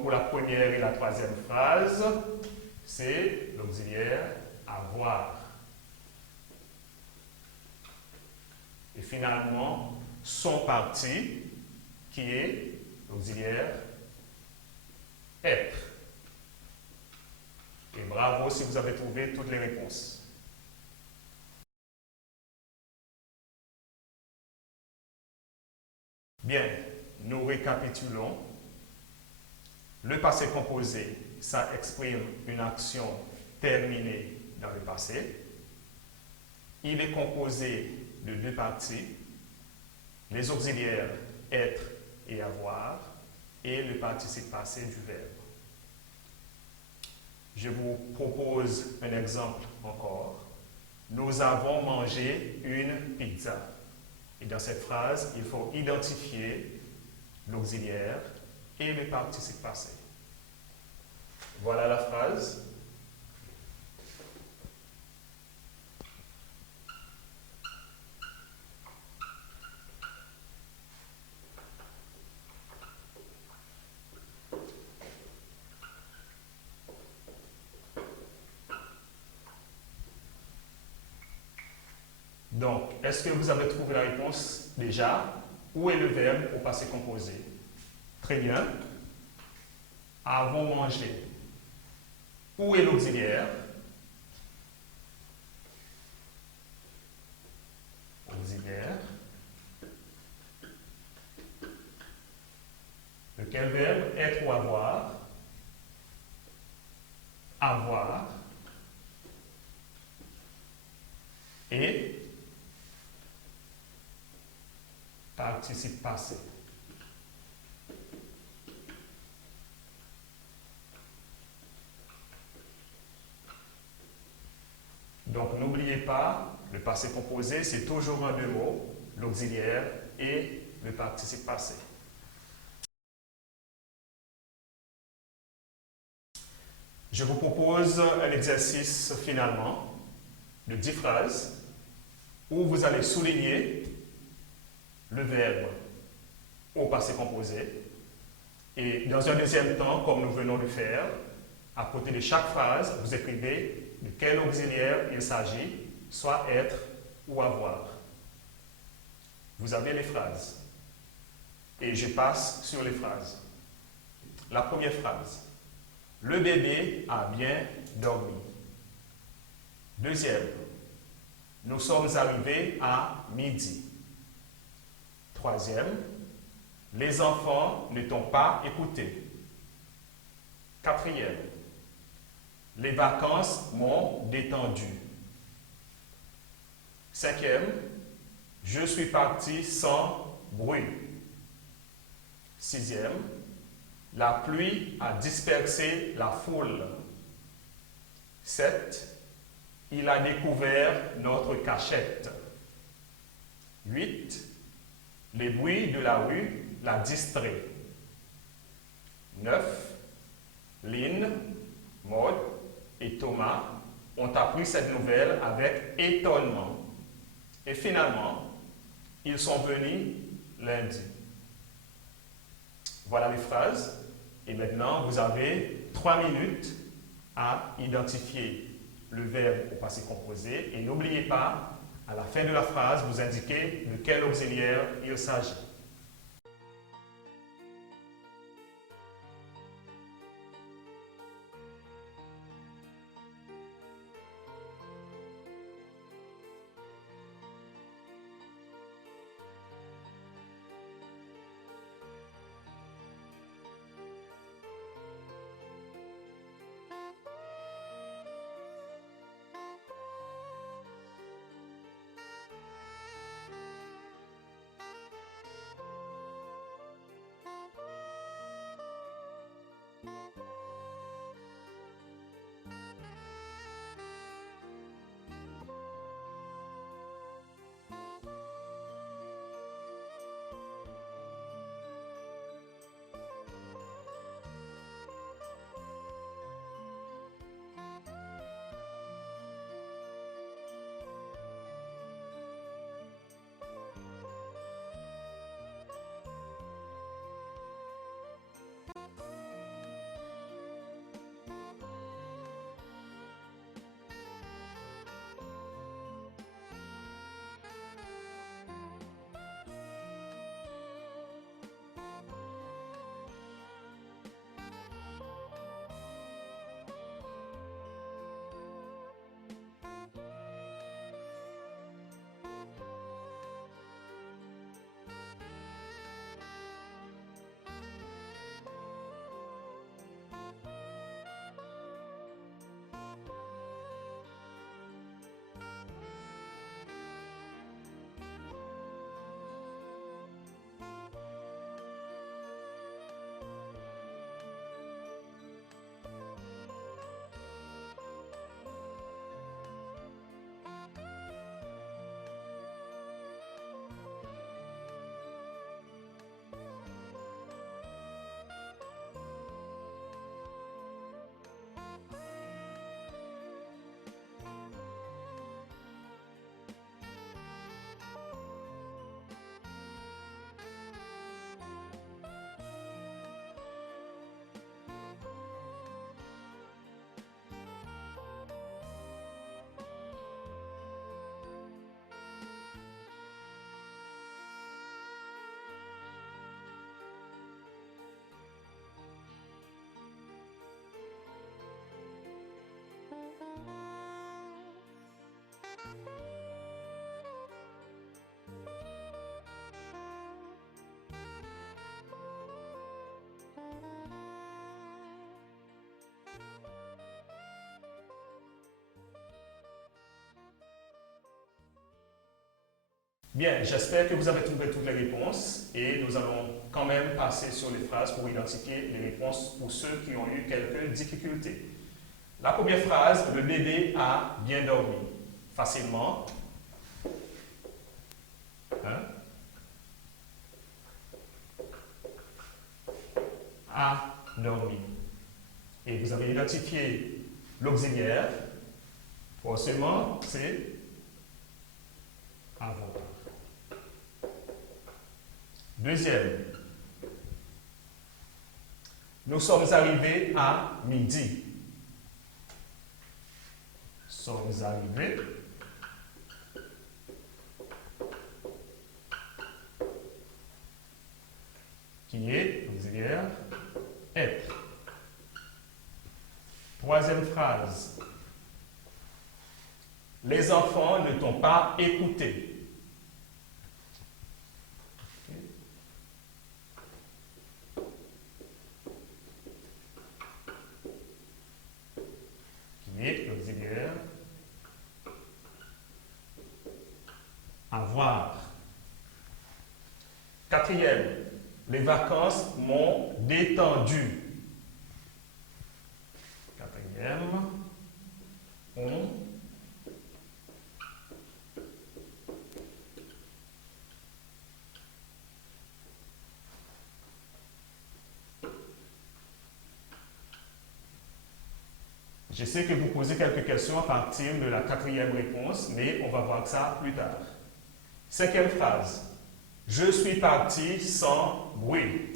Donc, pour la première et la troisième phrase, c'est l'auxiliaire avoir. Et finalement, sont partis, qui est l'auxiliaire être. Et bravo si vous avez trouvé toutes les réponses. Bien, nous récapitulons. Le passé composé, ça exprime une action terminée dans le passé. Il est composé de deux parties, les auxiliaires être et avoir et le participe passé du verbe. Je vous propose un exemple encore. Nous avons mangé une pizza. Et dans cette phrase, il faut identifier l'auxiliaire et le participe passé. Voilà la phrase. Donc, est-ce que vous avez trouvé la réponse déjà? Où est le verbe au passé composé? Très bien. Avons mangé. Où est l'auxiliaire? Auxiliaire. Lequel verbe? Être ou avoir? Avoir. Et participe passé. Donc n'oubliez pas, le passé composé, c'est toujours un deux mots, l'auxiliaire et le participe passé. Je vous propose un exercice finalement de 10 phrases où vous allez souligner le verbe au passé composé. Et dans un deuxième temps, comme nous venons de faire, à côté de chaque phrase, vous écrivez de quel auxiliaire il s'agit, soit être ou avoir. Vous avez les phrases. Et je passe sur les phrases. La première phrase. Le bébé a bien dormi. Deuxième. Nous sommes arrivés à midi. Troisième. Les enfants ne t'ont pas écouté. Quatrième. Les vacances m'ont détendu. Cinquième. Je suis parti sans bruit. Sixième. La pluie a dispersé la foule. 7. Il a découvert notre cachette. 8. Les bruits de la rue l'a distrait. 9. Lynn, Maud et Thomas ont appris cette nouvelle avec étonnement. Et finalement, ils sont venus lundi. Voilà les phrases. Et maintenant, vous avez 3 minutes à identifier le verbe au passé composé. Et n'oubliez pas, à la fin de la phrase, vous indiquez de quel auxiliaire il s'agit. Bien, j'espère que vous avez trouvé toutes les réponses et nous allons quand même passer sur les phrases pour identifier les réponses pour ceux qui ont eu quelques difficultés. La première phrase, le bébé a bien dormi. Facilement. Hein? A dormi. Et vous avez identifié l'auxiliaire. Forcément, c'est avoir. Deuxième. Nous sommes arrivés à midi. Sommes arrivés. Qui est auxiliaire être. Troisième phrase. Les enfants ne t'ont pas écouté. Qui est l'auxiliaire avoir. Quatrième. Les vacances m'ont détendu. Quatrième. On. Je sais que vous posez quelques questions à partir de la quatrième réponse, mais on va voir ça plus tard. Cinquième phrase. Je suis parti sans bruit.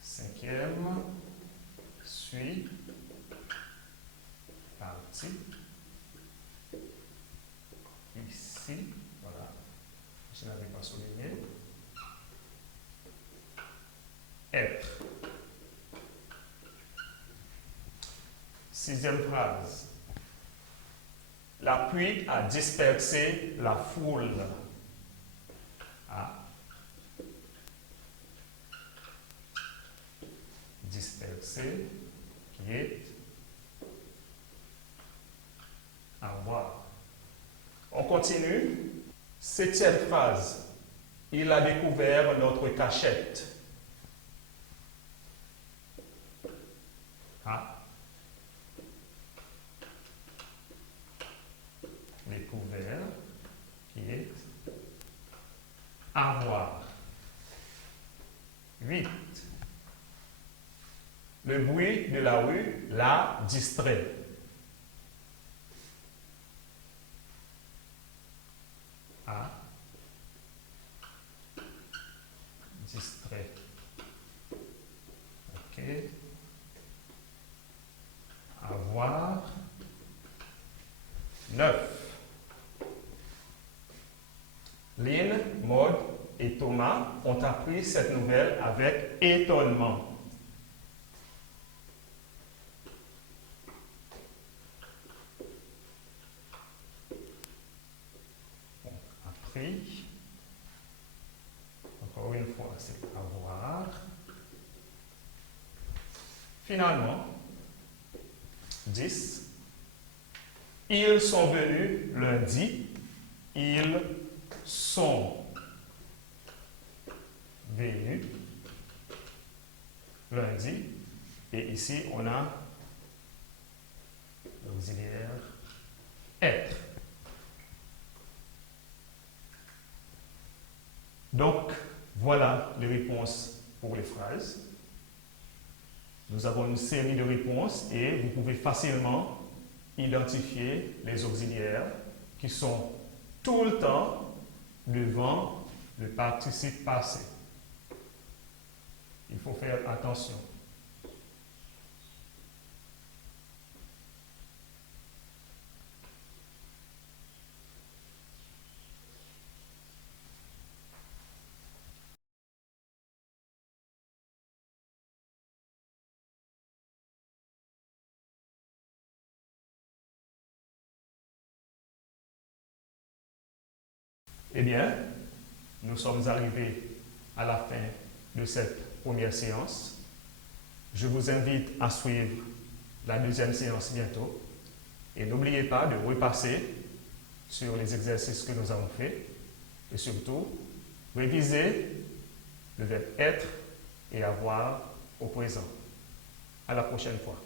Cinquième. Suis parti. Ici. Voilà. Je n'avais pas souligné. Être. Sixième phrase. La pluie a dispersé la foule. A. Dispersé, qui est avoir. On continue. Septième phrase. Il a découvert notre cachette. A. Découvert, qui est avoir. 8. Le bruit de la rue l'a distrait. A. Distrait. OK. Avoir. 9. Lynn, Maud et Thomas ont appris cette nouvelle avec étonnement. Appris. Encore une fois, c'est avoir. Finalement, 10. Ils sont venus lundi. Ils sont venus lundi. Et ici, on a l'auxiliaire être. Donc, voilà les réponses pour les phrases. Nous avons une série de réponses et vous pouvez facilement identifier les auxiliaires qui sont tout le temps devant le participe passé. Il faut faire attention. Eh bien, nous sommes arrivés à la fin de cette première séance. Je vous invite à suivre la deuxième séance bientôt. Et n'oubliez pas de repasser sur les exercices que nous avons faits Et surtout, révisez le verbe être et avoir au présent. À la prochaine fois.